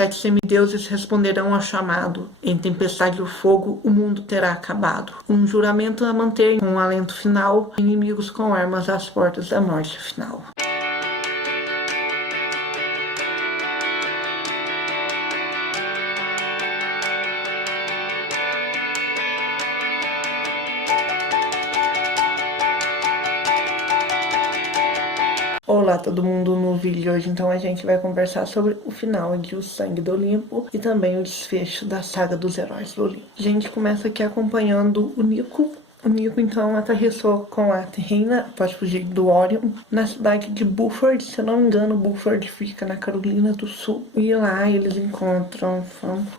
7 semideuses responderão ao chamado. Em tempestade ou fogo, o mundo terá acabado. Um juramento a manter com um alento final, inimigos com armas às portas da morte final. Olá todo mundo, no vídeo de hoje então a gente vai conversar sobre o final de O Sangue do Olimpo e também o desfecho da saga dos heróis do Olimpo. A gente começa aqui acompanhando o Nico. O Nico então aterrissou com a Reina após fugir do Orion na cidade de Buford. Se eu não me engano, Buford fica na Carolina do Sul. E lá eles encontram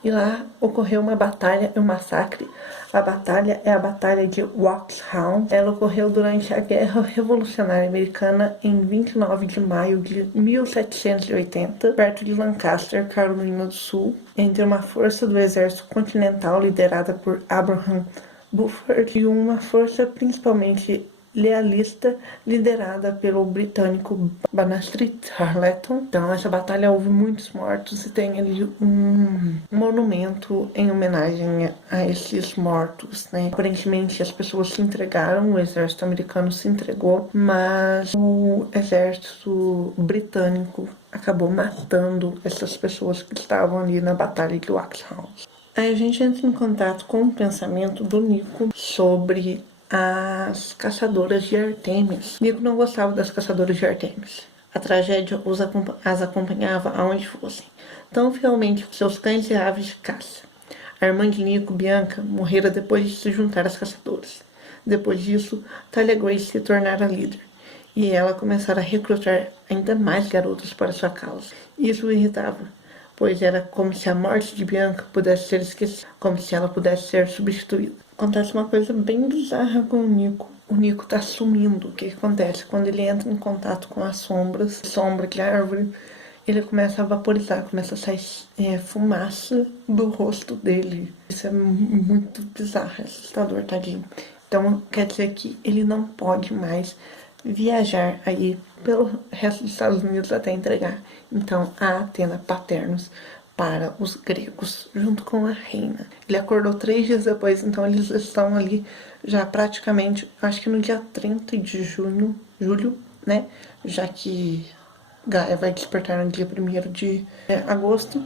e lá ocorreu uma batalha, um massacre. A batalha é a Batalha de Waxhaw. Ela ocorreu durante a Guerra Revolucionária Americana em 29 de maio de 1780, perto de Lancaster, Carolina do Sul, entre uma força do exército continental liderada por Abraham Buford e uma força principalmente lealista liderada pelo britânico Banastre Tarleton. Então nessa batalha houve muitos mortos e tem ali um monumento em homenagem a esses mortos, né? Aparentemente as pessoas se entregaram, o exército americano se entregou, mas o exército britânico acabou matando essas pessoas que estavam ali na batalha de Waxhaw. Aí a gente entra em contato com o pensamento do Nico sobre as caçadoras de Artemis. Nico não gostava das caçadoras de Artemis. A tragédia as acompanhava aonde fossem, tão fielmente que seus cães e aves de caça. A irmã de Nico, Bianca, morrera depois de se juntar às caçadoras. Depois disso, Talia Grace se tornara líder, e ela começara a recrutar ainda mais garotas para sua causa. Isso o irritava, pois era como se a morte de Bianca pudesse ser esquecida, como se ela pudesse ser substituída. Acontece uma coisa bem bizarra com o Nico. O Nico tá sumindo. O que acontece? Quando ele entra em contato com as sombra de árvore, ele começa a vaporizar, começa a sair fumaça do rosto dele. Isso é muito bizarro, é assustador, tadinho. Então quer dizer que ele não pode mais viajar aí pelo resto dos Estados Unidos até entregar então a Atena Paternus para os gregos, junto com a reina. Ele acordou 3 dias depois, então eles estão ali já praticamente, acho que no dia 30 de julho, né? Já que Gaia vai despertar no dia 1º de agosto.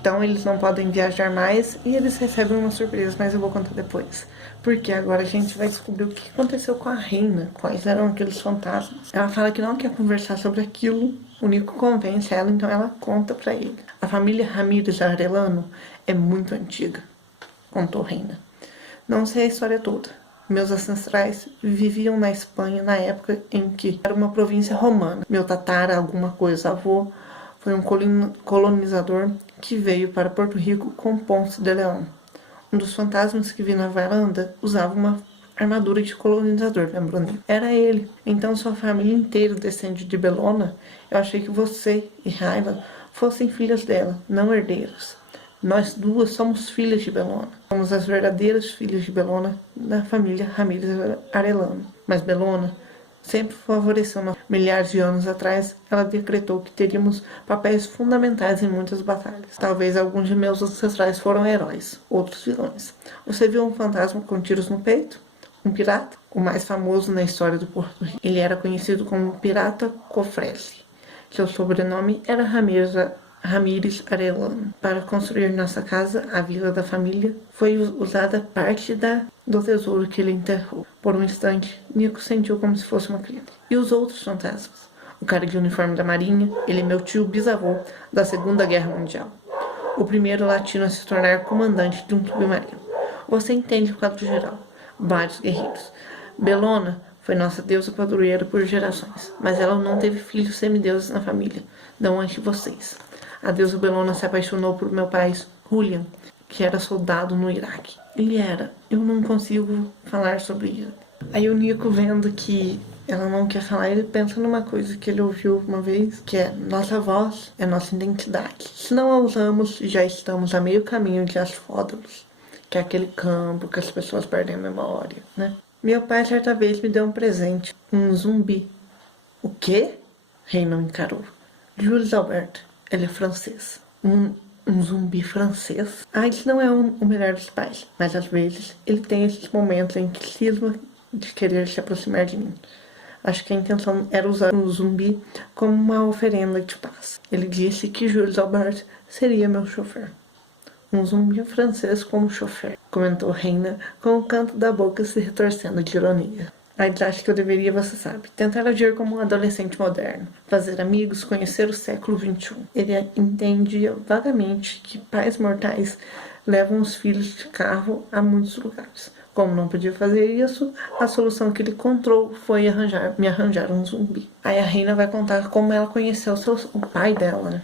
Então eles não podem viajar mais e eles recebem uma surpresa, mas eu vou contar depois. Porque agora a gente vai descobrir o que aconteceu com a reina, quais eram aqueles fantasmas. Ela fala que não quer conversar sobre aquilo, o Nico convence ela, então ela conta pra ele. A família Ramírez Arellano é muito antiga, contou a reina. Não sei a história toda. Meus ancestrais viviam na Espanha na época em que era uma província romana. Meu alguma coisa avô, foi um colonizador que veio para Porto Rico com Ponce de Leão. Um dos fantasmas que vi na varanda usava uma armadura de colonizador, lembrando? Era ele. Então sua família inteira descende de Belona. Eu achei que você e Raiva fossem filhas dela, não herdeiras. Nós duas somos filhas de Belona. Somos as verdadeiras filhas de Belona da família Ramírez Arellano. Mas Belona sempre favoreceu. Milhares de anos atrás, ela decretou que teríamos papéis fundamentais em muitas batalhas. Talvez alguns de meus ancestrais foram heróis, outros vilões. Você viu um fantasma com tiros no peito? Um pirata? O mais famoso na história do Porto Rico. Ele era conhecido como Pirata Cofresi. Seu sobrenome era Ramírez Arellano. Para construir nossa casa, a vila da família, foi usada parte do tesouro que ele enterrou. Por um instante, Nico sentiu como se fosse uma criança. E os outros fantasmas? O cara de uniforme da marinha, ele é meu tio bisavô da Segunda Guerra Mundial. O primeiro latino a se tornar comandante de um submarino. Você entende o quadro geral. Vários guerreiros. Belona foi nossa deusa padroeira por gerações, mas ela não teve filhos semideuses na família, não antes de vocês. A deusa Belona se apaixonou por meu pai, Julian, que era soldado no Iraque. Eu não consigo falar sobre isso. Aí o Nico, vendo que ela não quer falar, ele pensa numa coisa que ele ouviu uma vez, que é: nossa voz é nossa identidade. Se não a usamos, já estamos a meio caminho de Asfódalos, que é aquele campo que as pessoas perdem a memória, né? Meu pai certa vez me deu um presente, um zumbi. O quê? Rei não encarou. Jules Albert, ele é francês. um zumbi francês. Hades não é o melhor dos pais, mas às vezes ele tem esses momentos em que cisma de querer se aproximar de mim. Acho que a intenção era usar o zumbi como uma oferenda de paz. Ele disse que Jules Albert seria meu chofer. Um zumbi francês como chofer, comentou Reina, com o canto da boca se retorcendo de ironia. Hades acha que eu deveria, você sabe, tentar agir como um adolescente moderno, fazer amigos, conhecer o século XXI. Ele entendia vagamente que pais mortais levam os filhos de carro a muitos lugares. Como não podia fazer isso, a solução que ele encontrou foi me arranjar um zumbi. Aí a Reina vai contar como ela conheceu o pai dela, né?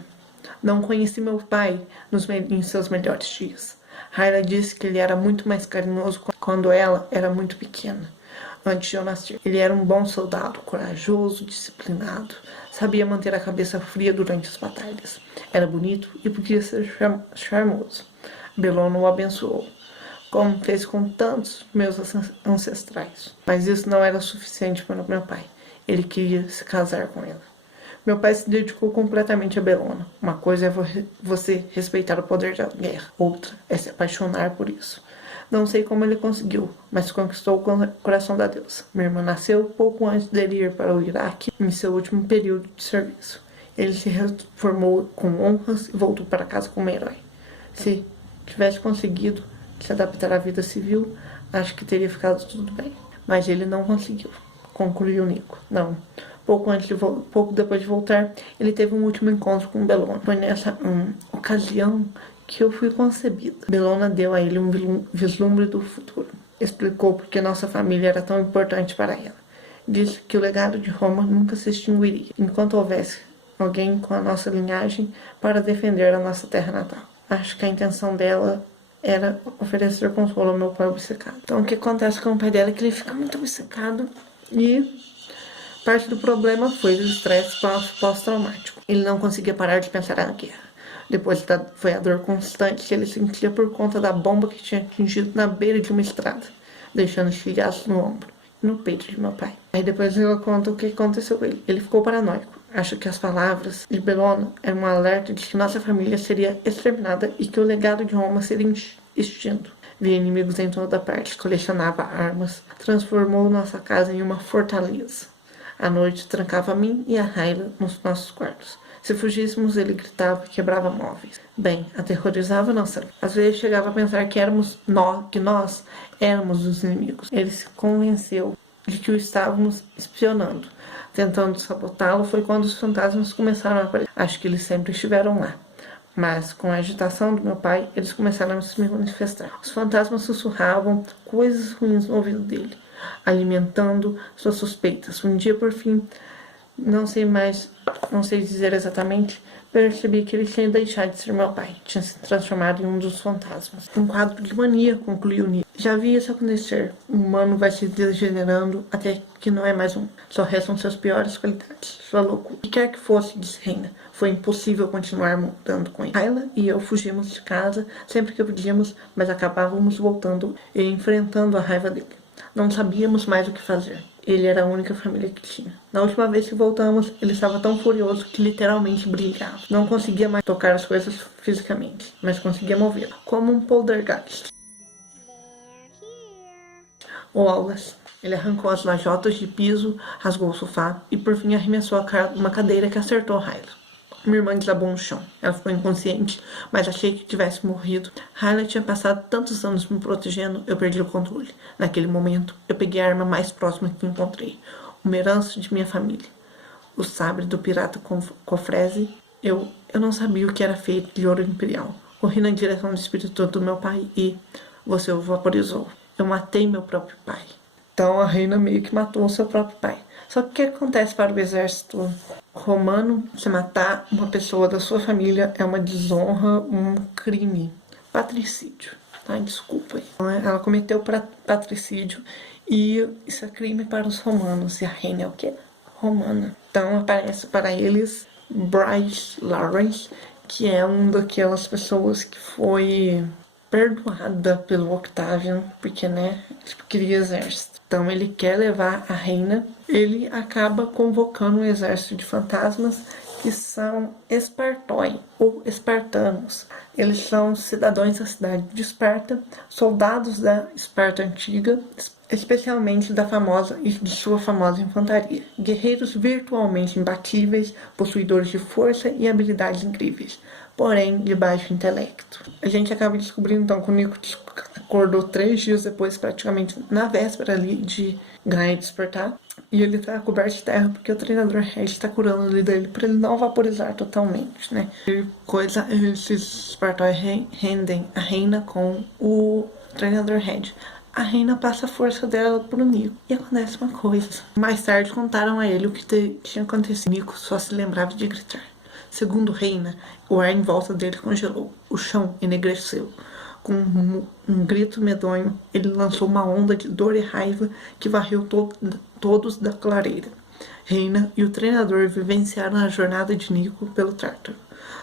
Não conheci meu pai em seus melhores dias. Hyla disse que ele era muito mais carinhoso quando ela era muito pequena. Antes de eu nascer, ele era um bom soldado, corajoso, disciplinado, sabia manter a cabeça fria durante as batalhas. Era bonito e podia ser charmoso. Belona o abençoou, como fez com tantos meus ancestrais. Mas isso não era suficiente para meu pai. Ele queria se casar com ela. Meu pai se dedicou completamente a Belona. Uma coisa é você respeitar o poder da guerra, outra é se apaixonar por isso. Não sei como ele conseguiu, mas conquistou o coração da deusa. Minha irmã nasceu pouco antes dele ir para o Iraque, em seu último período de serviço. Ele se reformou com honras e voltou para casa como herói. Se tivesse conseguido se adaptar à vida civil, acho que teria ficado tudo bem. Mas ele não conseguiu, concluiu Nico. Não. Pouco depois de voltar, ele teve um último encontro com Belona. Foi nessa ocasião que eu fui concebida. Belona deu a ele um vislumbre do futuro. Explicou por que nossa família era tão importante para ela. Disse que o legado de Roma nunca se extinguiria, enquanto houvesse alguém com a nossa linhagem para defender a nossa terra natal. Acho que a intenção dela era oferecer consolo ao meu pai obcecado. Então o que acontece com o pai dela é que ele fica muito obcecado e parte do problema foi o estresse pós-traumático. Ele não conseguia parar de pensar na guerra. Depois foi a dor constante que ele sentia por conta da bomba que tinha atingido na beira de uma estrada, deixando estilhaços no ombro e no peito de meu pai. Aí depois ela conta o que aconteceu com ele. Ele ficou paranoico. Acho que as palavras de Belona eram um alerta de que nossa família seria exterminada e que o legado de Roma seria extinto. Via inimigos em toda parte, colecionava armas, transformou nossa casa em uma fortaleza. À noite, trancava a mim e a Hyla nos nossos quartos. Se fugíssemos, ele gritava e quebrava móveis. Bem, aterrorizava nossa vida. Às vezes chegava a pensar que nós éramos os inimigos. Ele se convenceu de que o estávamos espionando. Tentando sabotá-lo foi quando os fantasmas começaram a aparecer. Acho que eles sempre estiveram lá. Mas, com a agitação do meu pai, eles começaram a se manifestar. Os fantasmas sussurravam coisas ruins no ouvido dele, alimentando suas suspeitas. Um dia, por fim, não sei dizer exatamente, percebi que ele tinha deixado de ser meu pai. Tinha se transformado em um dos fantasmas. Um quadro de mania, concluiu Nico. Já vi isso acontecer. O humano vai se degenerando até que não é mais um. Só restam suas piores qualidades, sua loucura. O que quer que fosse, disse Reina. Foi impossível continuar mudando com ele. Ayla e eu fugimos de casa sempre que podíamos, mas acabávamos voltando e enfrentando a raiva dele. Não sabíamos mais o que fazer. Ele era a única família que tinha. Na última vez que voltamos, ele estava tão furioso que literalmente brilhava. Não conseguia mais tocar as coisas fisicamente, mas conseguia mover, como um poltergeist. Ou algo assim. Ele arrancou as lajotas de piso, rasgou o sofá e por fim arremessou uma cadeira que acertou Hyla. Minha irmã desabou no chão. Ela ficou inconsciente, mas achei que tivesse morrido. Hyla tinha passado tantos anos me protegendo, eu perdi o controle. Naquele momento, eu peguei a arma mais próxima que encontrei. Uma herança de minha família. O sabre do pirata Cofrese. Eu não sabia o que era feito de ouro imperial. Corri na direção do espírito do meu pai e você o vaporizou. Eu matei meu próprio pai. Então a Reina meio que matou o seu próprio pai. Só que o que acontece para o exército romano? Se matar uma pessoa da sua família é uma desonra, um crime. Patricídio, tá? Desculpa aí. Ela cometeu patricídio e isso é crime para os romanos. E a Reina é o quê? Romana. Então aparece para eles Bryce Lawrence, que é uma daquelas pessoas que foi perdoada pelo Octavian, porque, né, queria exército. Então ele quer levar a Reina, ele acaba convocando um exército de fantasmas que são espartói, ou espartanos. Eles são cidadãos da cidade de Esparta, soldados da Esparta antiga, especialmente de sua famosa infantaria. Guerreiros virtualmente imbatíveis, possuidores de força e habilidades incríveis, porém de baixo intelecto. A gente acaba descobrindo então que o Nico acordou 3 dias depois, praticamente na véspera ali de ganhar e despertar, e ele tá coberto de terra porque o treinador Red está curando ali dele para ele não vaporizar totalmente, né? E esses espartóis rendem a reina com o treinador Red. A reina passa a força dela pro Nico e acontece uma coisa. Mais tarde contaram a ele o que tinha acontecido. Nico só se lembrava de gritar. Segundo Reina, o ar em volta dele congelou. O chão enegreceu. Com um grito medonho, ele lançou uma onda de dor e raiva que varreu todos da clareira. Reina e o treinador vivenciaram a jornada de Nico pelo Tártaro,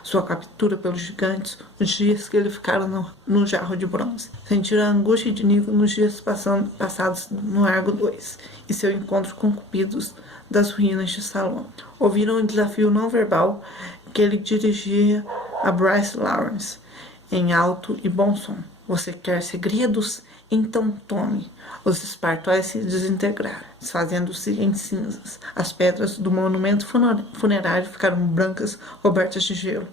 sua captura pelos gigantes, os dias que ele ficaram no jarro de bronze. Sentiram a angústia de Nico nos dias passados no Argo 2 e seu encontro com Cupidos das ruínas de Salom. Ouviram o desafio não verbal que ele dirigia a Bryce Lawrence, em alto e bom som. Você quer segredos? Então tome. Os espartóis se desintegraram, desfazendo-se em cinzas. As pedras do monumento funerário ficaram brancas, cobertas de gelo.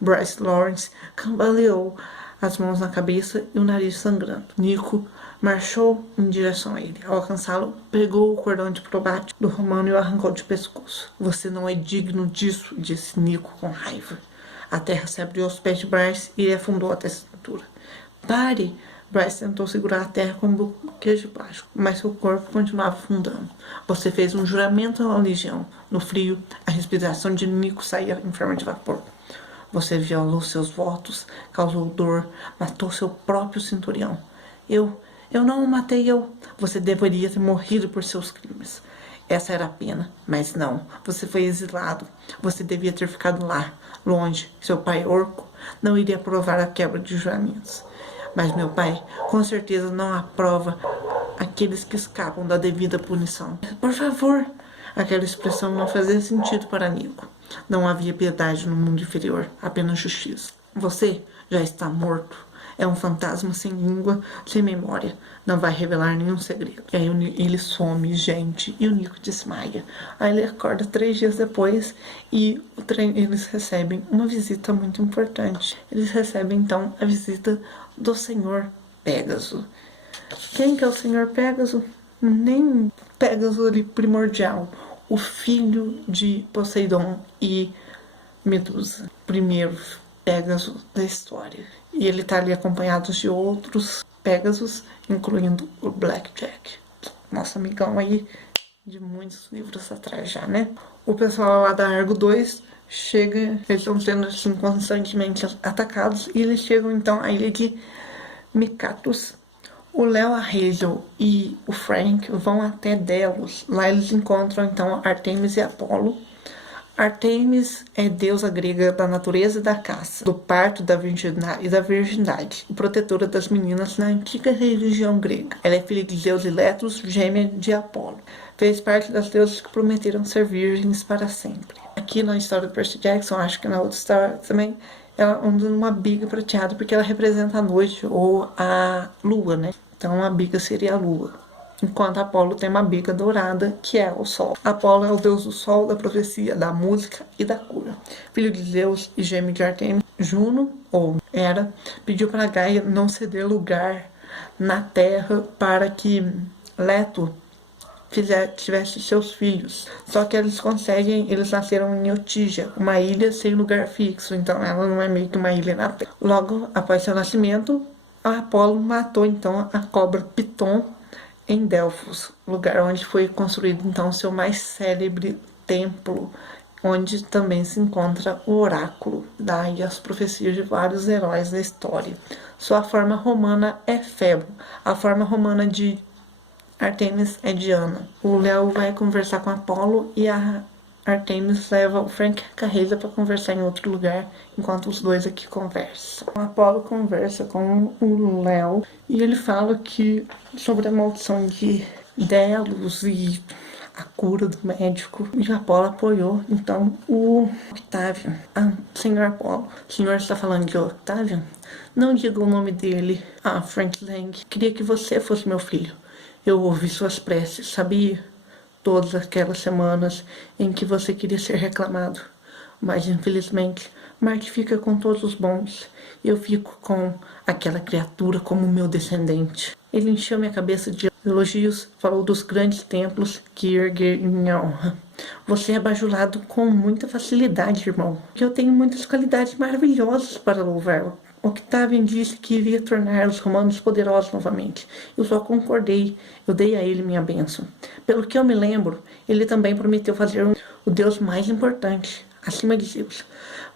Bryce Lawrence cambaleou, as mãos na cabeça e o nariz sangrando. Nico marchou em direção a ele. Ao alcançá-lo, pegou o cordão diplomate do romano e o arrancou de pescoço. Você não é digno disso, disse Nico com raiva. A terra se abriu aos pés de Bryce e ele afundou até a cintura. Pare! Bryce tentou segurar a terra com um buquê de plástico, mas seu corpo continuava afundando. Você fez um juramento à legião. No frio, a respiração de Nico saía em forma de vapor. Você violou seus votos, causou dor, matou seu próprio centurião. Eu não o matei, Você deveria ter morrido por seus crimes. Essa era a pena, mas não. Você foi exilado. Você devia ter ficado lá, longe. Seu pai, Orco, não iria aprovar a quebra de juramentos. Mas meu pai, com certeza, não aprova aqueles que escapam da devida punição. Por favor! Aquela expressão não fazia sentido para Nico. Não havia piedade no mundo inferior, apenas justiça. Você já está morto. É um fantasma sem língua, sem memória. Não vai revelar nenhum segredo. E aí ele some, gente, e o Nico desmaia. Aí ele acorda 3 dias depois e eles recebem uma visita muito importante. Eles recebem, então, a visita do Senhor Pégaso. Quem que é o Senhor Pégaso? Nem Pégaso ali primordial. O filho de Poseidon e Medusa. Primeiro Pégaso da história. E ele tá ali acompanhado de outros Pégasos, incluindo o Blackjack. Nosso amigão aí de muitos livros atrás já, né? O pessoal lá da Argo 2 chega, eles estão sendo assim constantemente atacados e eles chegam então à ilha de Micatus. O Léo, a Hazel e o Frank vão até Delos. Lá eles encontram então Artemis e Apolo. Artemis é deusa grega da natureza e da caça, do parto e da virgindade, e protetora das meninas na antiga religião grega. Ela é filha de Zeus e Letos, gêmea de Apolo. Fez parte das deusas que prometeram ser virgens para sempre. Aqui na história do Percy Jackson, acho que na outra história também, ela anda numa biga prateada porque ela representa a noite ou a lua, né? Então a biga seria a lua. Enquanto Apolo tem uma biga dourada, que é o Sol. Apolo é o deus do Sol, da profecia, da música e da cura. Filho de Zeus e gêmeo de Artemis, Juno, ou Hera, pediu para Gaia não ceder lugar na terra para que Leto tivesse seus filhos. Só que eles nasceram em Eutígia, uma ilha sem lugar fixo, então ela não é meio que uma ilha na terra. Logo após seu nascimento, Apolo matou então a cobra Piton em Delfos, lugar onde foi construído então seu mais célebre templo, onde também se encontra o oráculo, daí as profecias de vários heróis da história. Sua forma romana é Febo, a forma romana de Artemis é Diana. O Léo vai conversar com Apolo e a Artemis leva o Frank Carreza para conversar em outro lugar, enquanto os dois aqui conversam. O Apolo conversa com o Léo e ele fala que sobre a maldição de Delos e a cura do médico. E o Apolo apoiou. Então o Octavian, senhor Apolo, o senhor está falando de Octavian? Não diga o nome dele. Frank Lang, queria que você fosse meu filho. Eu ouvi suas preces, sabia? Todas aquelas semanas em que você queria ser reclamado. Mas infelizmente, Marte fica com todos os bons. Eu fico com aquela criatura como meu descendente. Ele encheu minha cabeça de elogios, falou dos grandes templos que erguer em minha honra. Você é bajulado com muita facilidade, irmão, que eu tenho muitas qualidades maravilhosas para louvar. Octavian disse que iria tornar os romanos poderosos novamente. Eu só concordei. Eu dei a ele minha bênção. Pelo que eu me lembro, ele também prometeu fazer o deus mais importante, acima de Zeus.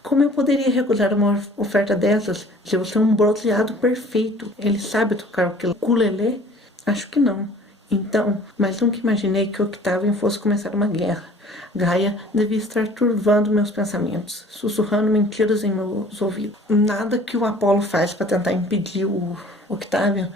Como eu poderia recusar uma oferta dessas? Zeus é um bronzeado perfeito. Ele sabe tocar o ukulele? Acho que não. Então, mas nunca imaginei que Octavian fosse começar uma guerra. Gaia devia estar turvando meus pensamentos, sussurrando mentiras em meus ouvidos. Nada que o Apolo faz para tentar impedir o Octavian,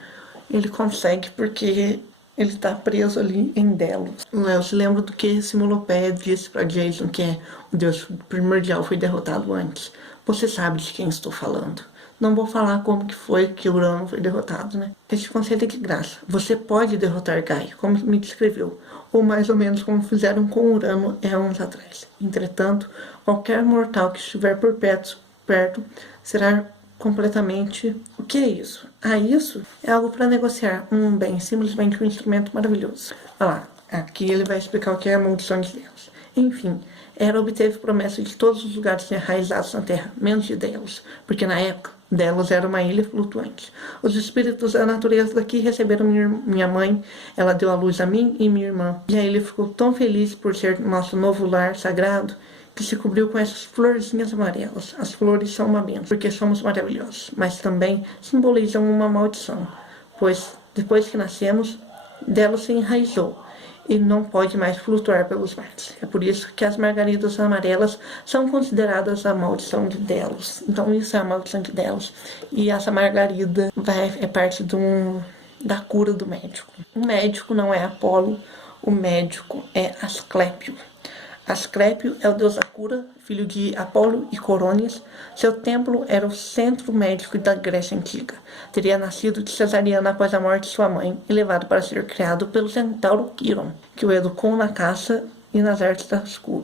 ele consegue porque ele está preso ali em Delos. Eu se lembro do que Similopeia disse para Jason, que é o deus primordial foi derrotado antes. Você sabe de quem estou falando. Não vou falar como que foi que Urano foi derrotado, né? Esse conceito é de graça. Você pode derrotar Gaia, como me descreveu, ou mais ou menos como fizeram com Urano anos atrás. Entretanto, qualquer mortal que estiver por perto será completamente... O que é isso? Isso é algo para negociar. Bem, simplesmente um instrumento maravilhoso. Olha lá, aqui ele vai explicar o que é a maldição de Delos. Enfim, Hera obteve promessa de todos os lugares enraizados na Terra, menos de Delos, porque na época Delos era uma ilha flutuante. Os espíritos da natureza daqui receberam minha mãe, ela deu a luz a mim e minha irmã. E a ilha ficou tão feliz por ser nosso novo lar sagrado, que se cobriu com essas florzinhas amarelas. As flores são uma bênção, porque somos maravilhosos, mas também simbolizam uma maldição, pois depois que nascemos, Delos se enraizou e não pode mais flutuar pelos mares. É por isso que as margaridas amarelas são consideradas a maldição de Delos. Então isso é a maldição de Delos. E essa margarida é parte da cura do médico. O médico não é Apolo, o médico é Asclépio. Asclépio é o deus da cura, filho de Apolo e Corônias. Seu templo era o centro médico da Grécia Antiga. Teria nascido de cesariana após a morte de sua mãe e levado para ser criado pelo centauro Quiron, que o educou na caça e nas artes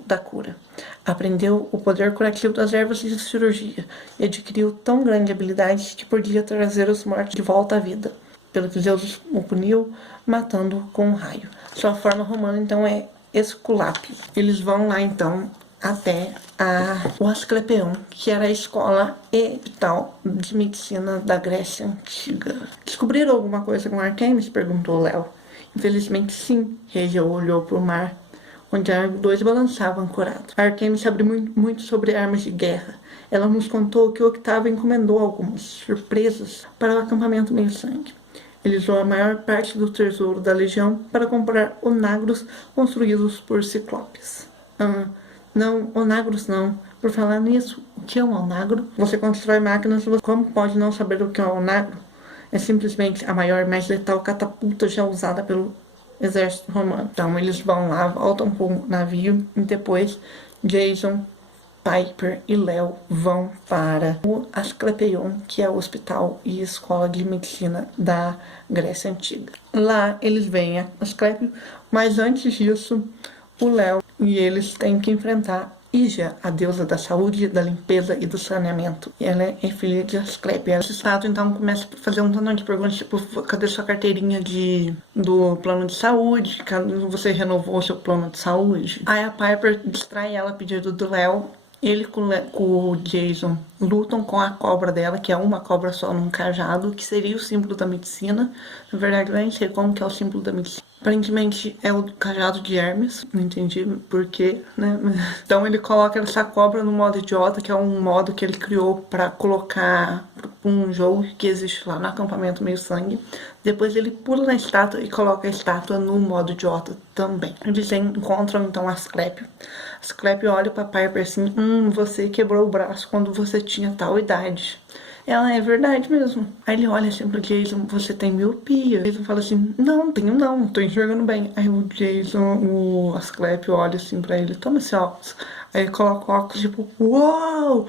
da cura. Aprendeu o poder curativo das ervas e da cirurgia e adquiriu tão grande habilidade que podia trazer os mortos de volta à vida, pelo que Zeus o puniu, matando-o com um raio. Sua forma romana, então, é Esculápio. Eles vão lá, então, até o Asclepion, que era a escola e hospital de medicina da Grécia Antiga. Descobriram alguma coisa com Artemis? Perguntou Léo. Infelizmente, sim. Regeu olhou para o mar, onde dois balançavam ancorados. Artemis sabe muito sobre armas de guerra. Ela nos contou que Octavio encomendou algumas surpresas para o acampamento meio-sangue. Ele usou a maior parte do tesouro da legião para comprar onagros construídos por ciclopes. Não, onagros não. Por falar nisso, o que é um onagro? Você constrói máquinas, como pode não saber o que é um onagro? É simplesmente a maior e mais letal catapulta já usada pelo exército romano. Então eles vão lá, voltam para o navio e depois Jason, Piper e Léo vão para o Asclepion, que é o hospital e escola de medicina da Grécia Antiga. Lá eles veem a Asclepio, mas antes disso, o Léo e eles têm que enfrentar Ígia, a deusa da saúde, da limpeza e do saneamento. Ela é filha de Asclepio. Esse estado então começa a fazer um tanto de perguntas, tipo, cadê sua carteirinha do plano de saúde? Cadê você renovou seu plano de saúde? Aí a Piper distrai ela a pedido do Léo. Ele com o Jason lutam com a cobra dela, que é uma cobra só num cajado, que seria o símbolo da medicina. Na verdade, eu nem sei como que é o símbolo da medicina. Aparentemente é o cajado de Hermes, não entendi porquê, né? Então ele coloca essa cobra no modo idiota, que é um modo que ele criou para colocar um jogo que existe lá no acampamento meio sangue. Depois ele pula na estátua e coloca a estátua no modo idiota também. Eles encontram então Asclepio. Asclepio olha para Piper assim, você quebrou o braço quando você tinha tal idade. Ela, é verdade mesmo. Aí ele olha assim pro Jason, você tem miopia. O Jason fala assim, não, tenho não, tô enxergando bem. Aí o Jason, o Asclepio olha assim pra ele, toma esse óculos. Aí ele coloca o óculos, tipo, uau!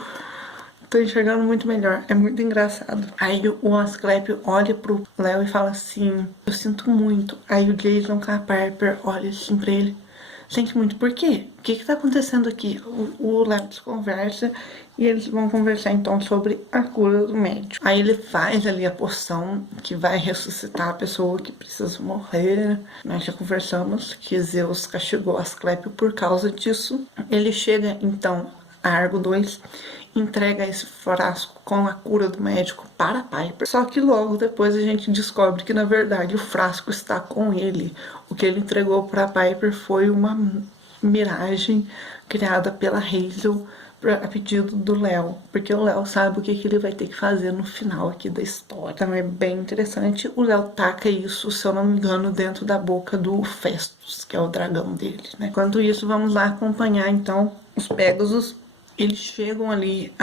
Tô enxergando muito melhor, é muito engraçado. Aí o Asclepio olha pro Léo e fala assim, eu sinto muito. Aí o Jason com a Piper olha assim pra ele, sente muito, por quê? O que tá acontecendo aqui? O Léo conversa e eles vão conversar então sobre a cura do médico. Aí ele faz ali a poção que vai ressuscitar a pessoa que precisa morrer. Nós já conversamos que Zeus castigou Asclepio por causa disso. Ele chega então a Argo 2, entrega esse frasco com a cura do médico para Piper. Só que logo depois a gente descobre que na verdade o frasco está com ele. O que ele entregou para Piper foi uma miragem criada pela Hazel a pedido do Léo, porque o Léo sabe o que ele vai ter que fazer no final aqui da história. Então é bem interessante. O Léo taca isso, se eu não me engano, dentro da boca do Festus, que é o dragão dele, né? Enquanto isso, vamos lá acompanhar então os Pegasus. Eles chegam ali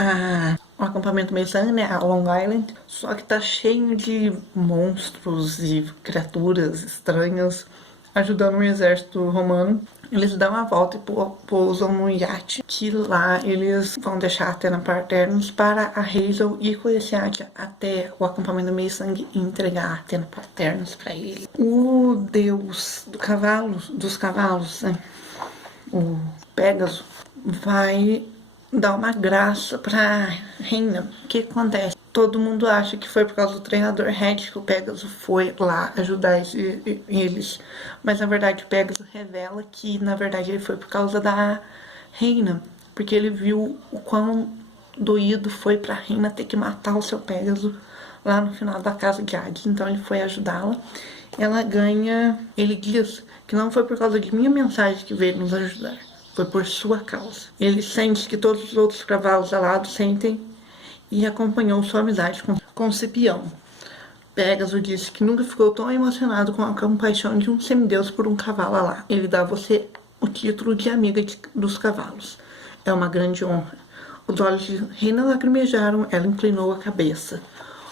ao acampamento Meisan, né, a Long Island, só que tá cheio de monstros e criaturas estranhas ajudando o exército romano. Eles dão a volta e pousam no iate, que lá eles vão deixar a Athena Paternos para a Hazel ir com esse iate até o acampamento Meio-Sangue e entregar a Athena Paternos para ele. O deus dos cavalos, né, o Pégaso, vai dar uma graça pra Reina. O que acontece? Todo mundo acha que foi por causa do treinador Red que o Pégaso foi lá ajudar eles. Mas na verdade o Pégaso revela que na verdade ele foi por causa da Reina. Porque ele viu o quão doído foi pra Reina ter que matar o seu Pégaso lá no final da casa de Hades. Então ele foi ajudá-la. Ela ganha. Ele diz que não foi por causa de minha mensagem que veio nos ajudar. Foi por sua causa. Ele sente que todos os outros cavalos alados sentem e acompanhou sua amizade com Cipião. Pégaso disse que nunca ficou tão emocionado com a compaixão de um semideus por um cavalo alado. Ele dá a você o título de amiga dos cavalos. É uma grande honra. Os olhos de Reina lacrimejaram, ela inclinou a cabeça.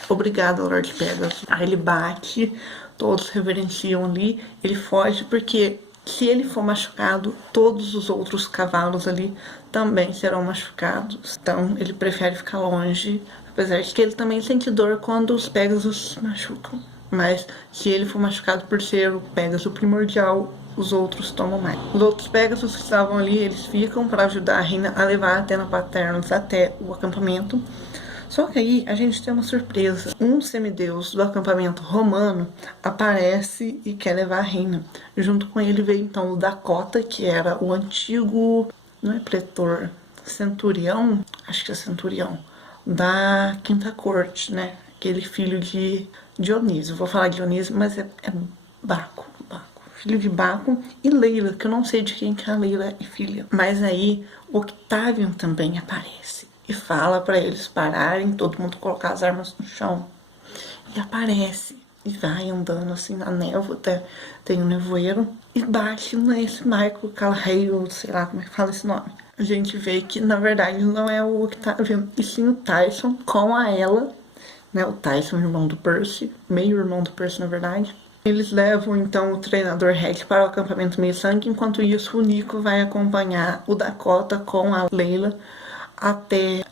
Obrigada, Lord Pégaso. Aí ele bate, todos reverenciam ali, ele foge porque se ele for machucado, todos os outros cavalos ali também serão machucados. Então ele prefere ficar longe, apesar de que ele também sente dor quando os Pégasos se machucam. Mas se ele for machucado por ser o Pégaso primordial, os outros tomam mais. Os outros Pégasos que estavam ali, eles ficam para ajudar a Reina a levar a Athena Paternos até o acampamento. Só que aí a gente tem uma surpresa. Um semideus do acampamento romano aparece e quer levar a Reina. Junto com ele veio então o Dakota, que era o antigo, não é pretor, centurião, acho que é centurião, da Quinta Corte, né? Aquele filho de Dionísio. Vou falar Dionísio, mas é Baco. Filho de Baco e Leila, que eu não sei de quem que a Leila é filha. Mas aí Octavian também aparece e fala para eles pararem, todo mundo colocar as armas no chão. E aparece e vai andando assim na névoa, tem um nevoeiro, e bate nesse Michael Calhale, sei lá como é que fala esse nome. A gente vê que na verdade não é o Octavian, e sim o Tyson com a ela, né? O Tyson, irmão do Percy, meio irmão do Percy na verdade. Eles levam então o treinador Red para o acampamento Meio-Sangue, enquanto isso o Nico vai acompanhar o Dakota com a Leila até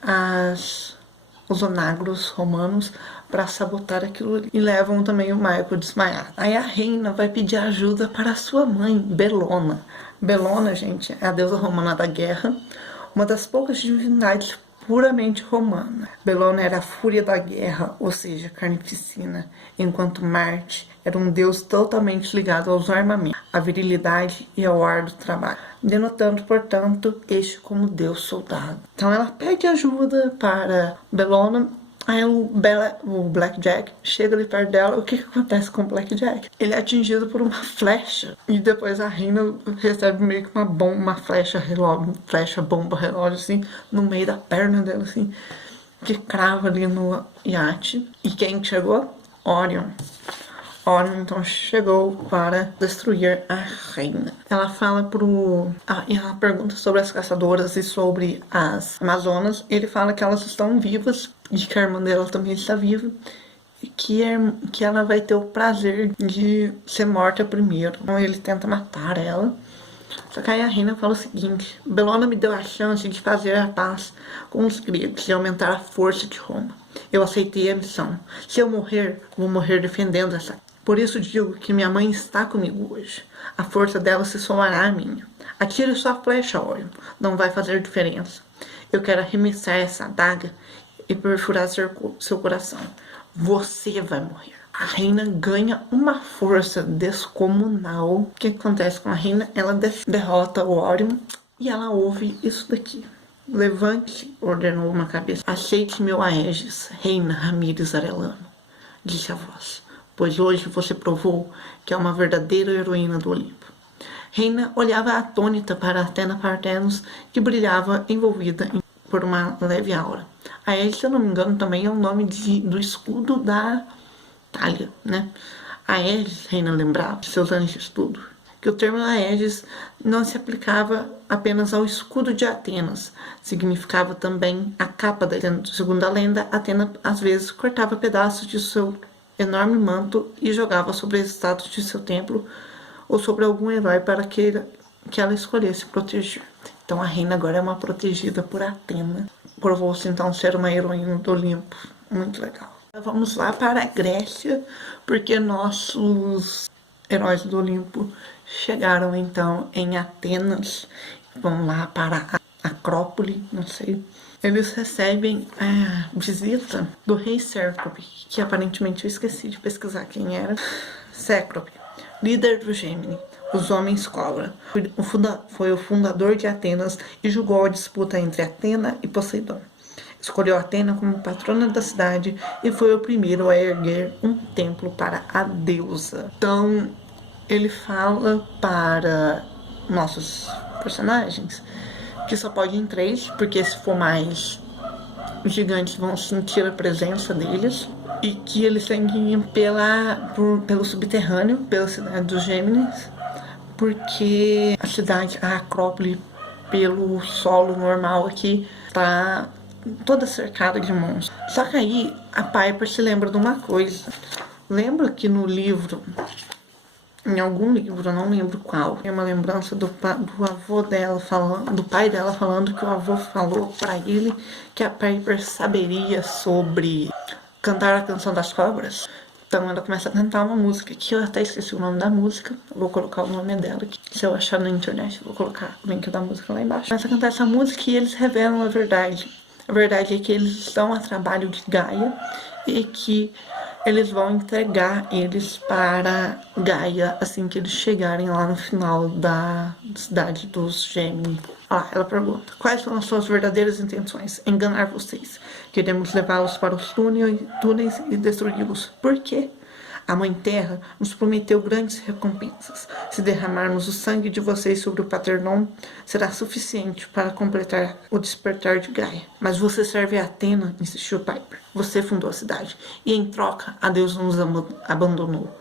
os onagros romanos para sabotar aquilo ali. E levam também o Michael desmaiado. Aí a Reina vai pedir ajuda para sua mãe, Belona. Belona, gente, é a deusa romana da guerra, uma das poucas divindades puramente romana. Belona era a fúria da guerra, ou seja, carnificina, enquanto Marte era um deus totalmente ligado aos armamentos, à virilidade e ao árduo trabalho, denotando, portanto, este como deus soldado. Então ela pede ajuda para Belona. Aí o Blackjack chega ali perto dela. O que acontece com o Blackjack? Ele é atingido por uma flecha. E depois a Reina recebe meio que uma flecha relógio, bomba relógio, assim, no meio da perna dela, assim, que crava ali no iate. E quem chegou? Orion. Orion então chegou para destruir a Reina. Ela fala e ela pergunta sobre as caçadoras e sobre as Amazonas. Ele fala que elas estão vivas de que a irmã dela também está viva e que ela vai ter o prazer de ser morta primeiro. Então ele tenta matar ela. Só que aí a reina fala o seguinte: Belona me deu a chance de fazer a paz com os gregos e aumentar a força de Roma. Eu aceitei a missão. Se eu morrer, vou morrer defendendo essa. Por isso digo que minha mãe está comigo hoje. A força dela se somará à minha. Atire sua flecha, Orion. Não vai fazer diferença. Eu quero arremessar essa adaga e perfurar seu coração. Você vai morrer. A reina ganha uma força descomunal. O que acontece com a reina? Ela derrota o Orion e ela ouve isso daqui. Levante, ordenou uma cabeça. Aceite meu Aegis, reina Ramírez Arellano, disse a voz, pois hoje você provou que é uma verdadeira heroína do Olimpo. Reina olhava atônita para Athena Parthenos, que brilhava envolvida por uma leve aura. Aegis, se eu não me engano, também é o nome do escudo da Itália, né? Aegis, reina lembrava de seus anos de estudo, que o termo Aegis não se aplicava apenas ao escudo de Atenas, significava também a capa da Atena. Segundo a lenda, Atena às vezes cortava pedaços de seu enorme manto e jogava sobre as estátuas de seu templo ou sobre algum herói para que ela escolhesse proteger. Então a reina agora é uma protegida por Atena. Provou-se então ser uma heroína do Olimpo. Muito legal. Vamos lá para a Grécia, porque nossos heróis do Olimpo chegaram então em Atenas. Vão lá para a Acrópole, não sei. Eles recebem a visita do rei Cécrope, que aparentemente eu esqueci de pesquisar quem era. Cécrope, líder do Gêmini, os homens cobra. Foi o fundador de Atenas e julgou a disputa entre Atena e Poseidon. Escolheu Atena como patrona da cidade e foi o primeiro a erguer um templo para a deusa. Então, ele fala para nossos personagens que só pode ir em 3, porque se for mais, os gigantes vão sentir a presença deles. E que eles têm que ir pelo subterrâneo, pela cidade dos Gêmeos, porque a cidade, a Acrópole, pelo solo normal aqui, está toda cercada de monstros. Só que aí a Piper se lembra de uma coisa. Lembra que no livro, em algum livro, não lembro qual, tem uma lembrança do avô dela falando, do pai dela falando que o avô falou para ele que a Piper saberia sobre cantar a canção das cobras. Então ela começa a cantar uma música que eu até esqueci o nome da música. Eu vou colocar o nome dela aqui. Se eu achar na internet, eu vou colocar o link da música lá embaixo. Começa a cantar essa música e eles revelam a verdade. A verdade é que eles estão a trabalho de Gaia e que eles vão entregar eles para Gaia assim que eles chegarem lá no final da cidade dos Gêmeos. Ela pergunta: quais são as suas verdadeiras intenções? Enganar vocês. Queremos levá-los para os túneis e destruí-los. Por quê? A Mãe Terra nos prometeu grandes recompensas. Se derramarmos o sangue de vocês sobre o Paternon, será suficiente para completar o despertar de Gaia. Mas você serve a Atena, insistiu Piper. Você fundou a cidade. E em troca, a deusa nos abandonou.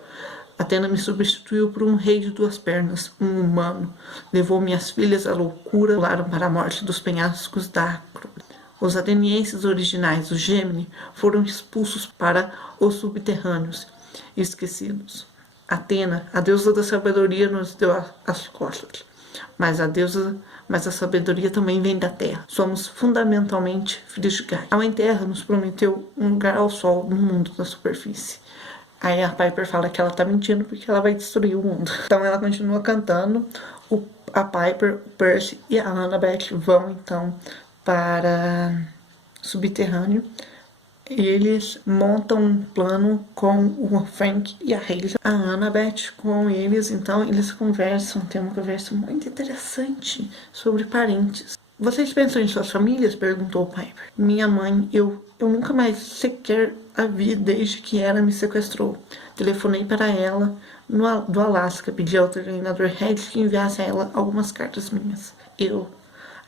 Atena me substituiu por um rei de 2 pernas, um humano. Levou minhas filhas à loucura, pularam para a morte dos penhascos da Acrópole. Os atenienses originais, os Gêmini, foram expulsos para os subterrâneos e esquecidos. Atena, a deusa da sabedoria, nos deu as costas. Mas a sabedoria também vem da terra. Somos fundamentalmente filhos de Gaia. A Mãe Terra nos prometeu um lugar ao sol no mundo da superfície. Aí a Piper fala que ela tá mentindo porque ela vai destruir o mundo. Então ela continua cantando. A Piper, o Percy e a Annabeth vão então para subterrâneo. Eles montam um plano com o Frank e a Hazel. A Annabeth com eles, então eles conversam, tem uma conversa muito interessante sobre parentes. Vocês pensam em suas famílias? Perguntou Piper. Minha mãe, eu nunca mais sequer a vi desde que ela me sequestrou. Telefonei para ela do Alasca, pedi ao treinador Red que enviasse a ela algumas cartas minhas.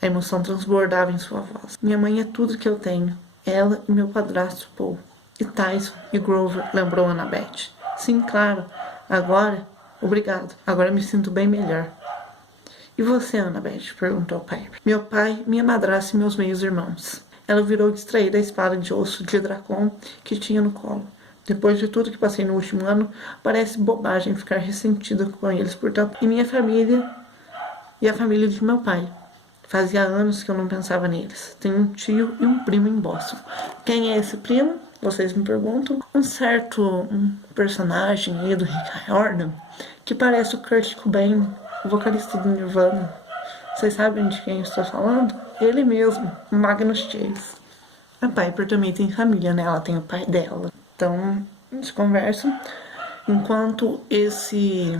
A emoção transbordava em sua voz. Minha mãe é tudo que eu tenho. Ela e meu padrasto Paul. E Tyson e Grover, lembrou Annabeth. Sim, claro. Agora, obrigado. Agora me sinto bem melhor. E você, Annabeth? Perguntou Piper. Meu pai, minha madrasta e meus meios irmãos. ela virou distraída a espada de osso de Dracon que tinha no colo. Depois de tudo que passei no último ano, parece bobagem ficar ressentida com eles, portanto, e minha família e a família de meu pai. Fazia anos que eu não pensava neles. Tenho um tio e um primo em Boston. Quem é esse primo? Vocês me perguntam. Um certo personagem aí do Rick Riordan, que parece o Kurt Cobain, o vocalista do Nirvana. Vocês sabem de quem eu estou falando? Ele mesmo, Magnus Chase. A Piper também tem família, né? Ela tem o pai dela. Então, eles conversam. Enquanto esse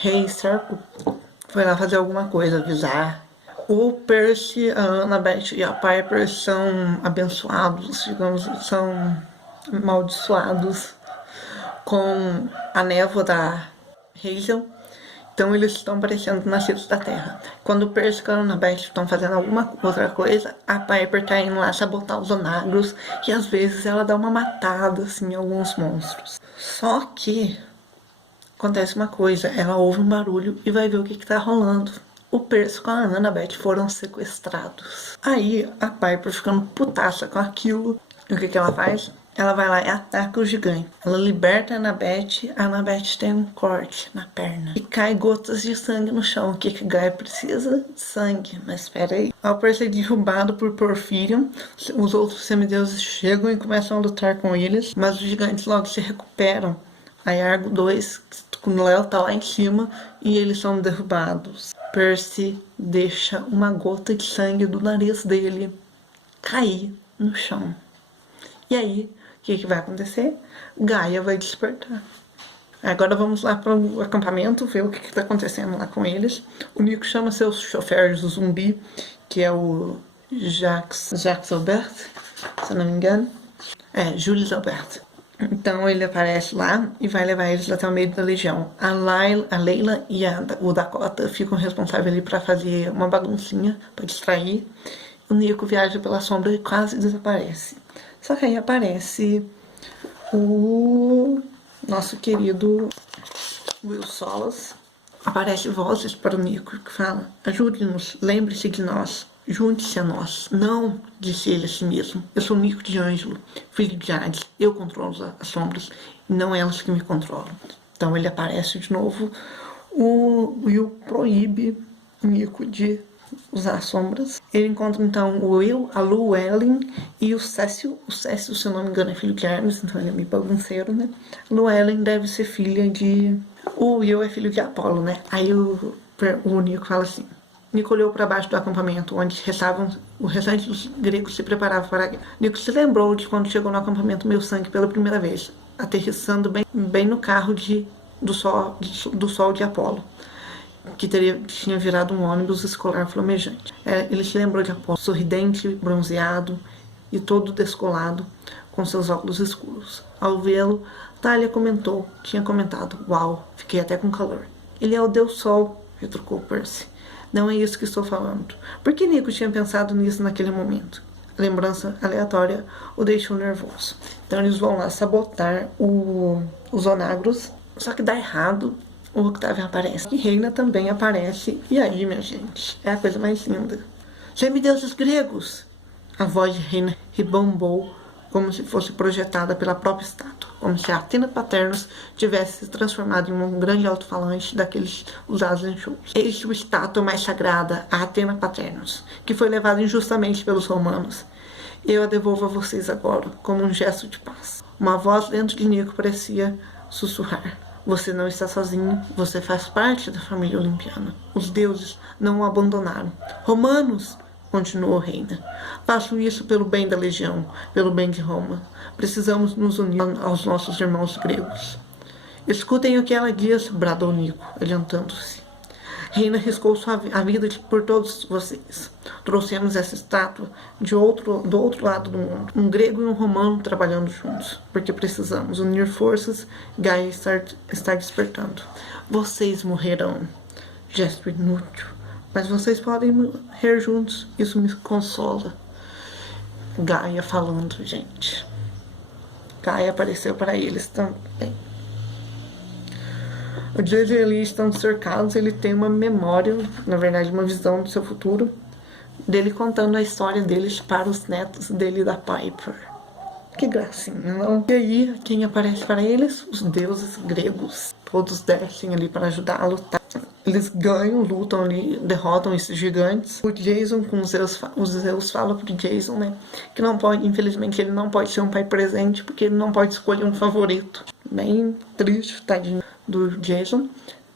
rei Serco foi lá fazer alguma coisa, avisar. O Percy, a Annabeth e a Piper são abençoados, digamos, são amaldiçoados com a névoa da Hazel. Então eles estão parecendo nascidos da terra. Quando o Percy e a Annabeth estão fazendo alguma outra coisa, a Piper tá indo lá sabotar os onagros e às vezes ela dá uma matada assim em alguns monstros. Só que acontece uma coisa, ela ouve um barulho e vai ver o que tá rolando. O Percy com a Annabeth foram sequestrados. Aí a Piper, ficando putaça com aquilo, o que ela faz? Ela vai lá e ataca o gigante. Ela liberta a Annabeth tem um corte na perna. E cai gotas de sangue no chão. O que Gaia precisa? De sangue. Mas espera aí. Ao Percy é derrubado por Porphyrion, os outros semideuses chegam e começam a lutar com eles, mas os gigantes logo se recuperam. Aí Argo 2, o Léo tá lá em cima e eles são derrubados. Percy deixa uma gota de sangue do nariz dele cair no chão. E aí, o que vai acontecer? Gaia vai despertar. Agora vamos lá para o acampamento, ver o que está acontecendo lá com eles. O Nico chama seus choferes do zumbi, que é o Jacques Albert, se eu não me engano. Jules Albert. Então ele aparece lá e vai levar eles até o meio da legião. A Leila e o Dakota ficam responsáveis ali para fazer uma baguncinha, para distrair. O Nico viaja pela sombra e quase desaparece. Só que aí aparece o nosso querido Will Solas. Aparece vozes para o Nico que fala: ajude-nos, lembre-se de nós. Junte-se a nós. Não, disse ele a si mesmo. Eu sou Nico de Ângelo, filho de Hades. Eu controlo as sombras e não elas que me controlam. Então ele aparece de novo. O Will proíbe o Nico de usar as sombras. Ele encontra então o Will, a Llewellyn e o Cécio. O Cécio, se eu não me engano, é filho de Hermes, então ele é meio bagunceiro, né? Llewellyn deve ser filha de... O Will é filho de Apolo, né? Aí o Nico fala assim: Nico olhou para baixo do acampamento, onde o restante dos gregos se preparava para a guerra. Nico se lembrou de quando chegou no acampamento Meu Sangue pela primeira vez, aterrissando bem no carro do sol de Apolo, que tinha virado um ônibus escolar flamejante. Ele se lembrou de Apolo, sorridente, bronzeado e todo descolado, com seus óculos escuros. Ao vê-lo, Thalia tinha comentado: uau, fiquei até com calor. Ele é o Deus Sol, retrucou Percy. Não é isso que estou falando. Por que Nico tinha pensado nisso naquele momento? A lembrança aleatória o deixou nervoso. Então eles vão lá sabotar os onagros. Só que dá errado. O Octavio aparece. E Reina também aparece. E aí, minha gente, é a coisa mais linda. Semideuses gregos! A voz de Reina rebombou como se fosse projetada pela própria estátua, como se a Athena Paternus tivesse se transformado em um grande alto-falante daqueles usados em shows. Eis a estátua mais sagrada, a Athena Paternus, que foi levada injustamente pelos romanos. Eu a devolvo a vocês agora, como um gesto de paz. Uma voz dentro de Nico parecia sussurrar: você não está sozinho, você faz parte da família olimpiana. Os deuses não o abandonaram. Romanos! Continuou Reina. Faço isso pelo bem da legião, pelo bem de Roma. Precisamos nos unir aos nossos irmãos gregos. Escutem o que ela diz, bradou Nico, adiantando-se. Reina riscou a vida por todos vocês. Trouxemos essa estátua do outro lado do mundo. Um grego e um romano trabalhando juntos. Porque precisamos unir forças. Gaia está despertando. Vocês morrerão. Gesto inútil. Mas vocês podem morrer juntos. Isso me consola. Gaia falando, gente. Gaia apareceu para eles também. O dia de eles estão cercados, ele tem uma memória, na verdade uma visão do seu futuro. dele contando a história deles para os netos dele da Piper. Que gracinha, não? E aí, quem aparece para eles? Os deuses gregos. Todos descem ali para ajudar a lutar. Eles ganham, lutam ali, derrotam esses gigantes. O Jason, com os Zeus falam pro Jason, né? Que não pode, infelizmente, ele não pode ser um pai presente, porque ele não pode escolher um favorito. Bem triste, tadinho do Jason.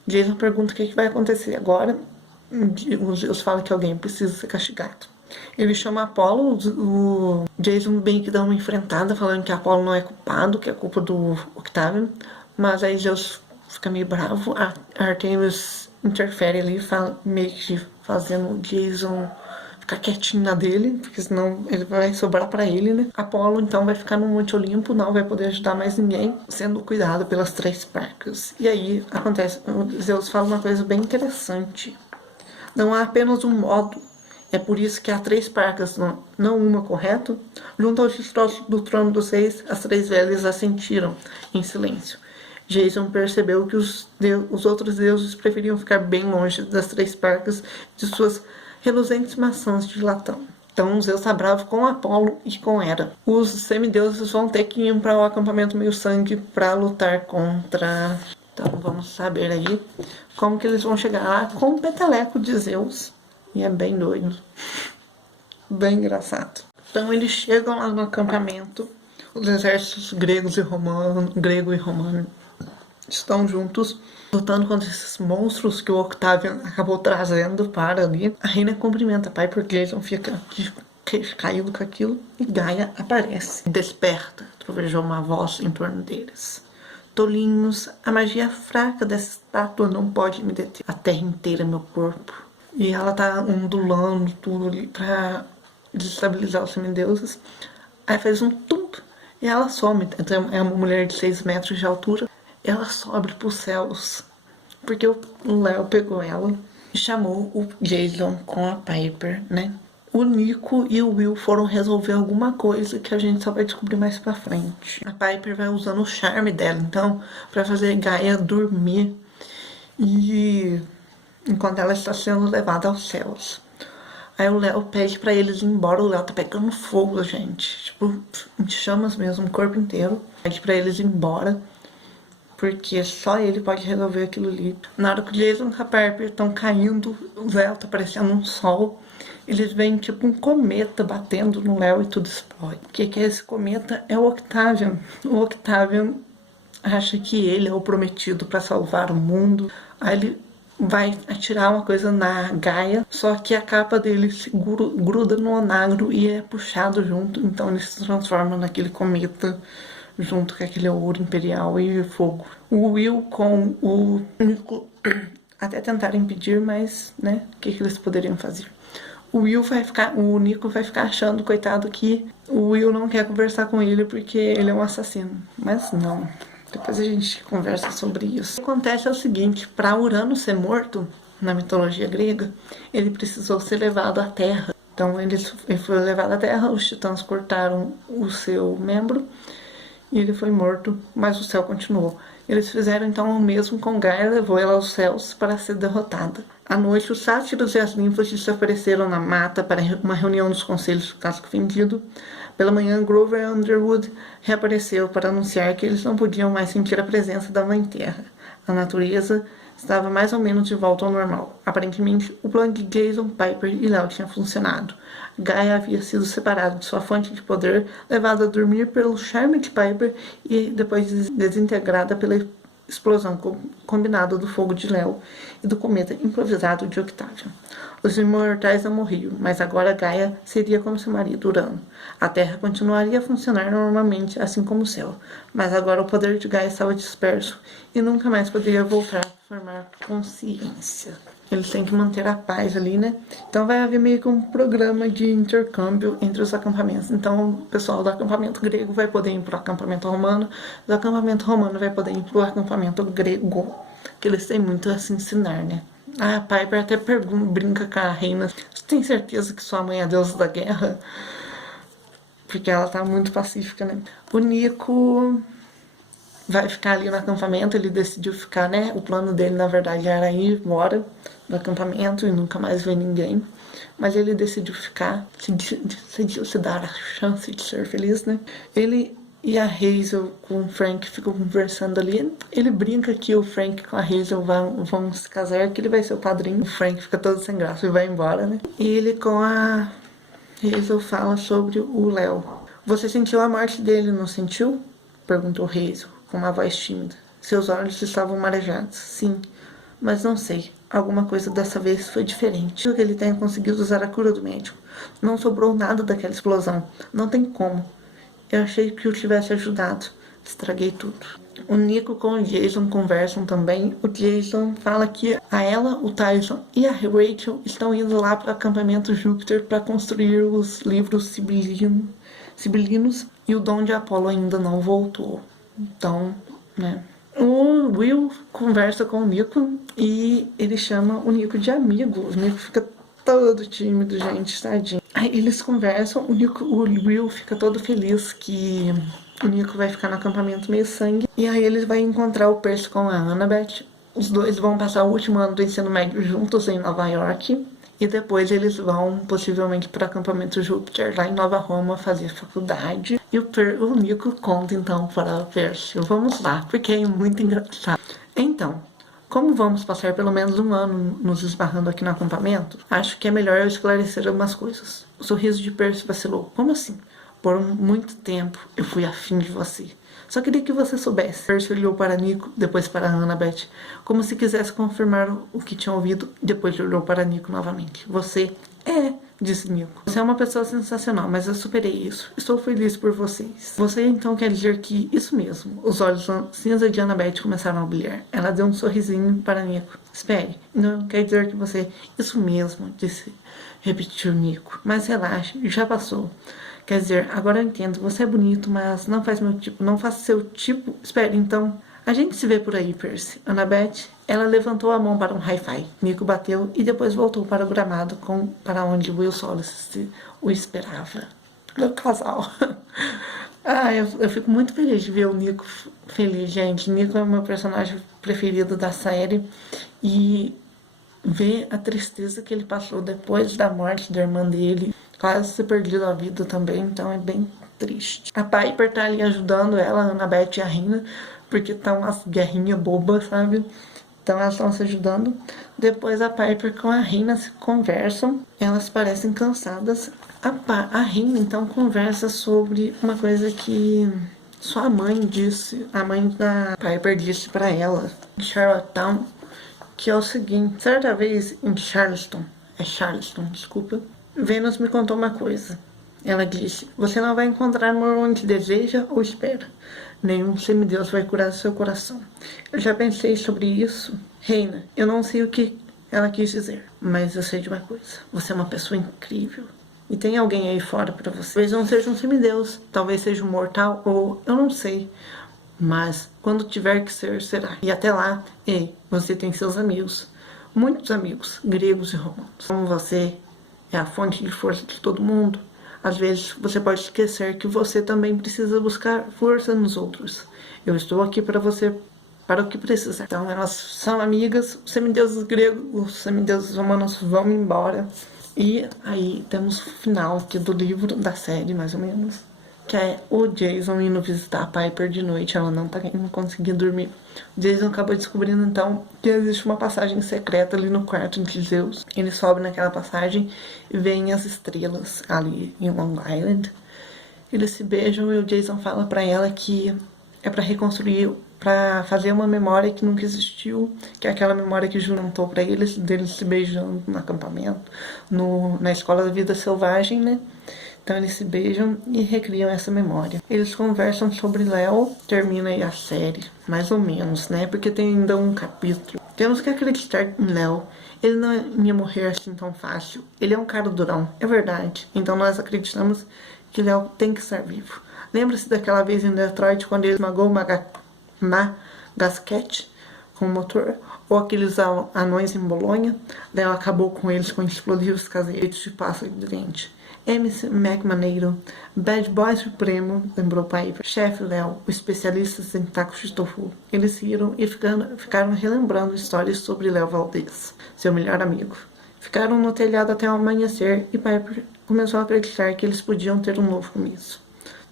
Jason pergunta o que vai acontecer agora. O Zeus fala que alguém precisa ser castigado. Ele chama Apolo, o Jason bem que dá uma enfrentada, falando que Apolo não é culpado, que é culpa do Octavian. Mas aí Zeus fica meio bravo, a Artemis interfere ali, meio que fazendo o Jason ficar quietinho na dele, porque senão ele vai sobrar pra ele, né? Apolo então vai ficar no Monte Olimpo, não vai poder ajudar mais ninguém, sendo cuidado pelas 3 parcas. E aí acontece, o Zeus fala uma coisa bem interessante. Não há apenas um modo. É por isso que há 3 parcas, não uma, correto? Junto aos destroços do trono dos reis, as 3 velhas assentiram em silêncio. Jason percebeu que os outros deuses preferiam ficar bem longe das 3 parcas de suas reluzentes maçãs de latão. Então Zeus está bravo com Apolo e com Hera. Os semideuses vão ter que ir para o acampamento meio-sangue para lutar contra... Então vamos saber aí como que eles vão chegar lá com o peteleco de Zeus. E é bem doido. Bem engraçado. Então eles chegam lá no acampamento. Os exércitos gregos e grego e romano estão juntos, lutando contra esses monstros que o Octavian acabou trazendo para ali. A reina cumprimenta pai, porque Jason fica caído com aquilo, e Gaia aparece. Desperta, trovejou uma voz em torno deles. Tolinhos, a magia fraca dessa estátua não pode me deter. A terra inteira é meu corpo. E ela tá ondulando tudo ali pra desestabilizar os semideuses. Aí faz um tump e ela some. Então é uma mulher de 6 metros de altura. Ela sobe pros céus, porque o Léo pegou ela e chamou o Jason com a Piper, né? O Nico e o Will foram resolver alguma coisa que a gente só vai descobrir mais pra frente. A Piper vai usando o charme dela, então, pra fazer Gaia dormir e enquanto ela está sendo levada aos céus. Aí o Léo pede pra eles ir embora. O Léo tá pegando fogo, gente. Tipo, em chamas mesmo, o corpo inteiro. Pede pra eles ir embora, porque só ele pode resolver aquilo ali. Na hora que o Jason e a Piper estão caindo, o Léo tá parecendo um sol. Eles veem tipo um cometa batendo no Léo e tudo explode. O que é esse cometa? É o Octavian. O Octavian acha que ele é o prometido pra salvar o mundo. Aí ele vai atirar uma coisa na Gaia, só que a capa dele se gruda no onagro e é puxado junto, então ele se transforma naquele cometa junto com aquele ouro imperial e fogo. O Will com o Nico até tentaram impedir, mas, né, o que eles poderiam fazer? O Nico vai ficar achando, coitado, que o Will não quer conversar com ele porque ele é um assassino, mas não. Depois a gente conversa sobre isso. O que acontece é o seguinte, para Urano ser morto, na mitologia grega, ele precisou ser levado à Terra. Então ele foi levado à Terra, os titãs cortaram o seu membro e ele foi morto, mas o céu continuou. Eles fizeram então o mesmo com Gaia, levou ela aos céus para ser derrotada. À noite, os sátiros e as ninfas se ofereceram na mata para uma reunião dos conselhos do casco fendido. Pela manhã, Grover Underwood reapareceu para anunciar que eles não podiam mais sentir a presença da Mãe Terra. A natureza estava mais ou menos de volta ao normal. Aparentemente, o plano de Jason, Piper e Léo tinha funcionado. Gaia havia sido separada de sua fonte de poder, levada a dormir pelo charme de Piper e depois desintegrada pela explosão combinada do fogo de Léo e do cometa improvisado de Octavian. Os imortais não morriam, mas agora Gaia seria como seu marido Urano. A Terra continuaria a funcionar normalmente, assim como o céu, mas agora o poder de Gaia estava disperso e nunca mais poderia voltar a formar consciência. Eles têm que manter a paz ali, né? Então vai haver meio que um programa de intercâmbio entre os acampamentos. Então o pessoal do acampamento grego vai poder ir para o acampamento romano, do acampamento romano vai poder ir para o acampamento grego, que eles têm muito a se ensinar, né? A Piper até brinca com a reina. Você tem certeza que sua mãe é a deusa da guerra? Porque ela tá muito pacífica, né? O Nico vai ficar ali no acampamento, ele decidiu ficar, né? O plano dele, na verdade, era ir embora do acampamento e nunca mais ver ninguém. mas ele decidiu ficar, decidiu se dar a chance de ser feliz, né? Ele e a Hazel com o Frank ficam conversando ali. Ele brinca que o Frank com a Hazel vão se casar, que ele vai ser o padrinho. O Frank fica todo sem graça e vai embora, né? E ele com a Hazel fala sobre o Léo. Você sentiu a morte dele, não sentiu? Perguntou Hazel, com uma voz tímida. Seus olhos estavam marejados. Sim, mas não sei. Alguma coisa dessa vez foi diferente. Que ele tenha conseguido usar a cura do médico. Não sobrou nada daquela explosão. Não tem como. Eu achei que eu tivesse ajudado. Estraguei tudo. O Nico com o Jason conversam também. O Jason fala que a ela, o Tyson e a Rachel estão indo lá para o acampamento Júpiter para construir os livros sibilinos e o dom de Apolo ainda não voltou. Então, né? O Will conversa com o Nico e ele chama o Nico de amigo. O Nico fica todo tímido, gente, tadinho. Aí eles conversam, o Will fica todo feliz que o Nico vai ficar no acampamento meio sangue. E aí eles vão encontrar o Percy com a Annabeth. Os dois vão passar o último ano do ensino médio juntos em Nova York. E depois eles vão, possivelmente, para o acampamento Júpiter, lá em Nova Roma, fazer faculdade. E o Nico conta, então, para o Percy. Vamos lá, porque é muito engraçado. Então, como vamos passar pelo menos um ano nos esbarrando aqui no acampamento, acho que é melhor eu esclarecer algumas coisas. O sorriso de Percy vacilou. Como assim? Por muito tempo eu fui afim de você. Só queria que você soubesse. Percy olhou para Nico, depois para Annabeth, como se quisesse confirmar o que tinha ouvido, depois olhou para Nico novamente. Você é, disse Nico. Você é uma pessoa sensacional, mas eu superei isso. Estou feliz por vocês. Você então quer dizer que isso mesmo. Os olhos cinza de Annabeth começaram a brilhar. Ela deu um sorrisinho para Nico. Espere, não quer dizer que você... Isso mesmo, repetiu Nico. Mas relaxe, já passou. Quer dizer, agora eu entendo, você é bonito, mas não faz meu tipo, não faz seu tipo. Espere, então, a gente se vê por aí, Percy. Annabeth, ela levantou a mão para um hi-fi. Nico bateu e depois voltou para o gramado para onde Will Solis o esperava. Meu casal. Eu fico muito feliz de ver o Nico feliz, gente. Nico é o meu personagem preferido da série. E ver a tristeza que ele passou depois da morte da irmã dele, quase se perdido a vida também, então é bem triste. A Piper tá ali ajudando ela, a Annabeth e a Rina, porque tá umas guerrinhas bobas, sabe? Então elas estão se ajudando. Depois a Piper com a Rina se conversam, elas parecem cansadas. A Rina então conversa sobre uma coisa que sua mãe disse, a mãe da Piper disse pra ela, em Charlottetown, que é o seguinte: certa vez em Charleston, desculpa, Vênus me contou uma coisa. Ela disse: você não vai encontrar amor onde deseja ou espera. Nenhum semideus vai curar seu coração. Eu já pensei sobre isso. Reina, eu não sei o que ela quis dizer, mas eu sei de uma coisa: você é uma pessoa incrível. E tem alguém aí fora pra você. Talvez não seja um semideus, talvez seja um mortal, ou eu não sei. Mas quando tiver que ser, será. E até lá, ei, você tem seus amigos. Muitos amigos, gregos e romanos. Como você é a fonte de força de todo mundo, às vezes você pode esquecer que você também precisa buscar força nos outros. Eu estou aqui para você, para o que precisar. Então elas são amigas, os semideuses gregos, os semideuses romanos vão embora. E aí temos o final aqui do livro, da série mais ou menos, que é o Jason indo visitar a Piper de noite. Ela não conseguindo dormir. O Jason acabou descobrindo então que existe uma passagem secreta ali no quarto de Zeus. Ele sobe naquela passagem e vê as estrelas ali em Long Island. Eles se beijam e o Jason fala pra ela que é pra reconstruir, pra fazer uma memória que nunca existiu, que é aquela memória que juntou pra eles, deles se beijando no acampamento, na escola da vida selvagem, né? Então eles se beijam e recriam essa memória. Eles conversam sobre Léo, termina aí a série, mais ou menos, né? Porque tem ainda um capítulo. Temos que acreditar em Léo. Ele não ia morrer assim tão fácil. Ele é um cara durão, é verdade. Então nós acreditamos que Léo tem que estar vivo. Lembra-se daquela vez em Detroit, quando ele esmagou uma gasquete com o motor? Ou aqueles anões em Bolonha? Léo acabou com eles com explosivos caseiros de pássaro de dente. MC McManeiro, Bad Boy Supremo, lembrou Piper, chefe Léo, o especialista em tacos de tofu. Eles riram e ficaram relembrando histórias sobre Léo Valdez, seu melhor amigo. Ficaram no telhado até o amanhecer e Piper começou a acreditar que eles podiam ter um novo começo.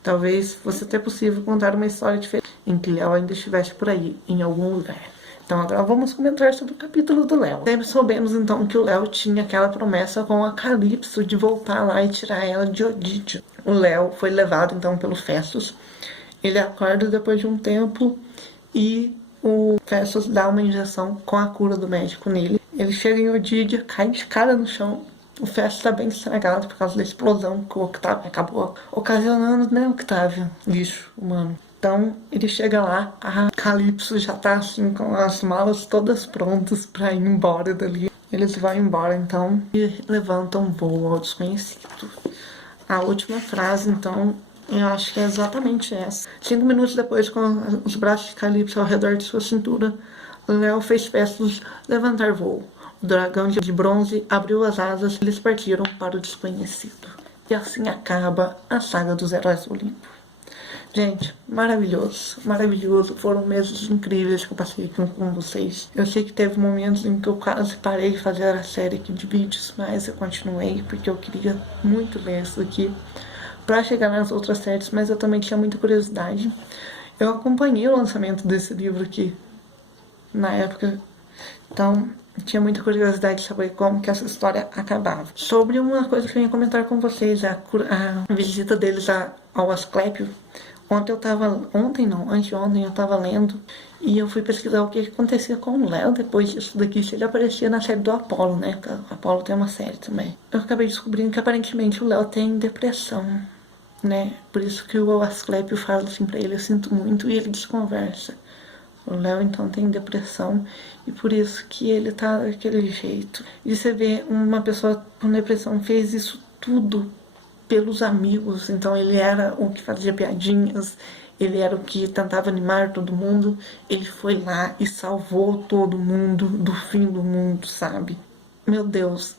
Talvez fosse até possível contar uma história diferente, em que Léo ainda estivesse por aí, em algum lugar. Então agora vamos comentar sobre o capítulo do Léo. Sempre soubemos então que o Léo tinha aquela promessa com a Calypso de voltar lá e tirar ela de Odídio. O Léo foi levado então pelo Festus. Ele acorda depois de um tempo e o Festus dá uma injeção com a cura do médico nele. Ele chega em Odídia, cai de cara no chão. O Festus está bem estragado por causa da explosão que o Octavio acabou ocasionando, né, Octavio? Lixo humano. Então ele chega lá, a Calypso já tá assim com as malas todas prontas pra ir embora dali. Eles vão embora então e levantam voo ao desconhecido. A última frase então eu acho que é exatamente essa. 5 minutos depois, com os braços de Calypso ao redor de sua cintura, Léo fez Festus levantar voo. O dragão de bronze abriu as asas e eles partiram para o desconhecido. E assim acaba a saga dos Heróis do Olimpo. Gente, maravilhoso, maravilhoso. Foram meses incríveis que eu passei aqui com vocês. Eu sei que teve momentos em que eu quase parei de fazer a série aqui de vídeos, mas eu continuei porque eu queria muito ler isso aqui para chegar nas outras séries, mas eu também tinha muita curiosidade. Eu acompanhei o lançamento desse livro aqui na época, então tinha muita curiosidade de saber como que essa história acabava. Sobre uma coisa que eu ia comentar com vocês, a visita deles ao Asclépio. Anteontem eu tava lendo e eu fui pesquisar o que acontecia com o Léo depois disso daqui, se ele aparecia na série do Apolo, né? Porque o Apolo tem uma série também. Eu acabei descobrindo que aparentemente o Léo tem depressão, né? Por isso que o Asclépio fala assim pra ele, eu sinto muito, e ele desconversa. O Léo então tem depressão e por isso que ele tá daquele jeito. E você vê uma pessoa com depressão fez isso tudo pelos amigos, então ele era o que fazia piadinhas, ele era o que tentava animar todo mundo, ele foi lá e salvou todo mundo do fim do mundo, sabe? Meu Deus,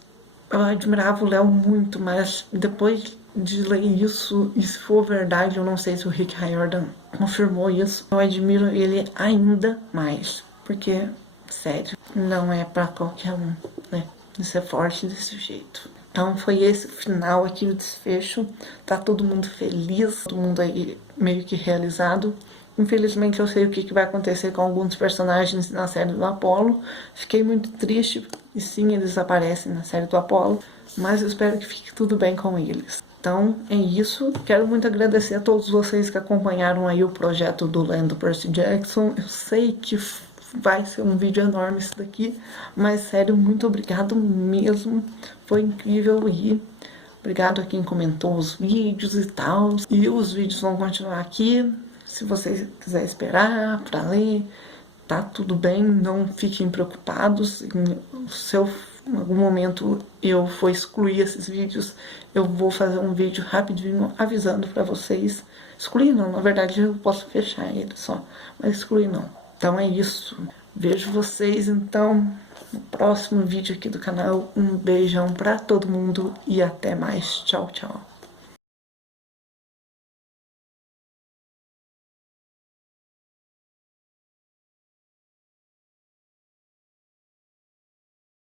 eu admirava o Léo muito, mas depois de ler isso, e se for verdade, eu não sei se o Rick Riordan confirmou isso, eu admiro ele ainda mais, porque, sério, não é pra qualquer um, né? Isso é forte desse jeito. Então foi esse o final aqui, o desfecho. Tá todo mundo feliz, todo mundo aí meio que realizado. Infelizmente eu sei o que vai acontecer com alguns personagens na série do Apolo. Fiquei muito triste, e sim, eles aparecem na série do Apolo, mas eu espero que fique tudo bem com eles. Então é isso, quero muito agradecer a todos vocês que acompanharam aí o projeto do Lendo Percy Jackson. Eu sei que vai ser um vídeo enorme isso daqui, mas sério, muito obrigado mesmo, foi incrível e obrigado a quem comentou os vídeos e tal. E os vídeos vão continuar aqui, se vocês quiserem esperar pra ler, tá tudo bem, não fiquem preocupados. Se em algum momento eu for excluir esses vídeos, eu vou fazer um vídeo rapidinho avisando pra vocês. Excluir não, na verdade eu posso fechar ele só, mas excluir não. Então é isso. Vejo vocês então no próximo vídeo aqui do canal. Um beijão pra todo mundo e até mais. Tchau, tchau.